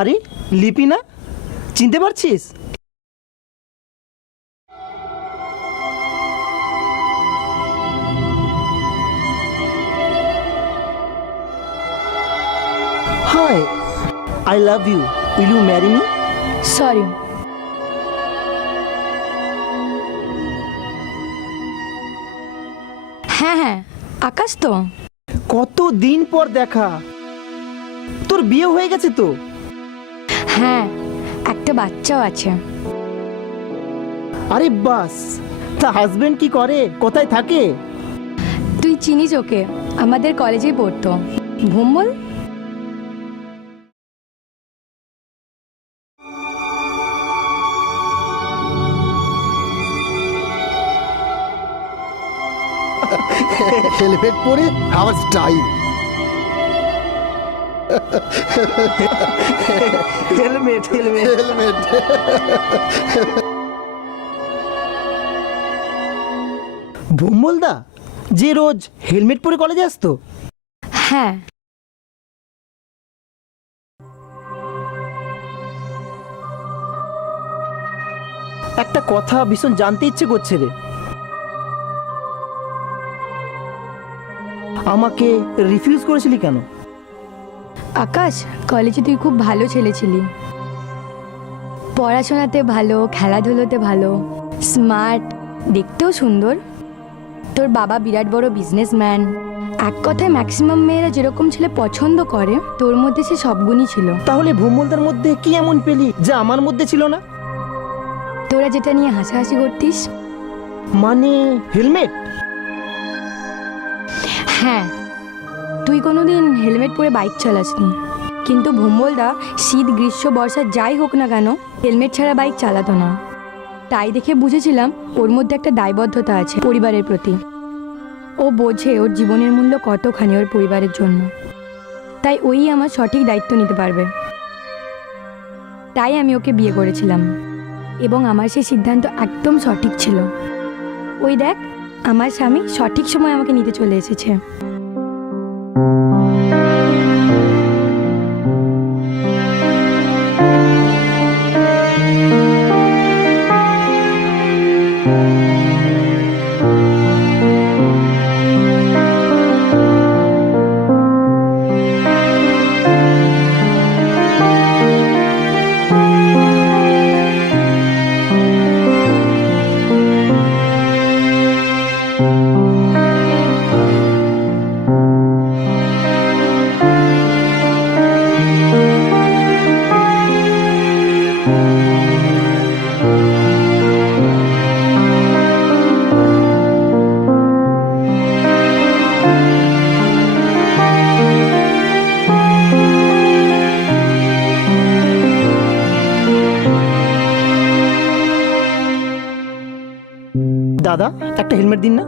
আরে লিপি না, চিনতে পারছিস? Hi, I love you, will you marry me? Sorry. হ্যাঁ হ্যাঁ, আকাশ তো। কত দিন পর দেখা। তোর বিয়ে হয়ে গেছে তো? হ্যাঁ, একটা বাচ্চাও আছে। আরে বাস, তা হাজবেন্ড কি করে, কোথায় থাকে? তুই চিনিস ওকে, আমাদের কলেজেই পড়তো। ভুম্বল। হেলমেট পরে আমার স্টাইল। Helmet helmet. হেলমেট। ভুম্বলদা যে রোজ হেলমেট পরে কলেজে আসতো? হ্যাঁ। একটা কথা ভীষণ জানতে ইচ্ছে করছে রে। আমাকে রিফিউজ করেছিলি কেন? আকাশ, কলেজে তুই খুব ভালো ছেলে ছিলি। পড়াশোনাতে ভালো, খেলাধুলোতে ভালো, স্মার্ট, দেখতেও সুন্দর। তোর বাবা বিরাট বড় বিজনেসম্যান। এক কথায় ম্যাক্সিমাম মেয়েরা যেরকম ছেলে পছন্দ করে, তোর মধ্যে সে সব গুণই ছিল। তাহলে ভুম্বলদার মধ্যে কি এমন পেলি যা আমার মধ্যে ছিল না? তোরা যেটা নিয়ে হাসাহাসি করতিস। মানে হেলমেট? হ্যাঁ, তুই কোনোদিন হেলমেট পরে বাইক চালাসনি, কিন্তু ভুম্বলদা শীত গ্রীষ্ম বর্ষা যাই হোক না কেন হেলমেট ছাড়া বাইক চালাতো না। তাই দেখে বুঝেছিলাম ওর মধ্যে একটা দায়বদ্ধতা আছে পরিবারের প্রতি। ও বোঝে ওর জীবনের মূল্য কতখানি ওর পরিবারের জন্য। তাই ওই আমার সঠিক দায়িত্ব নিতে পারবে। তাই আমি ওকে বিয়ে করেছিলাম, এবং আমার সেই সিদ্ধান্ত একদম সঠিক ছিল। ওই দেখ, আমার স্বামী সঠিক সময় আমাকে নিতে চলে এসেছে। দাদা, একটা হেলমেট দিন না।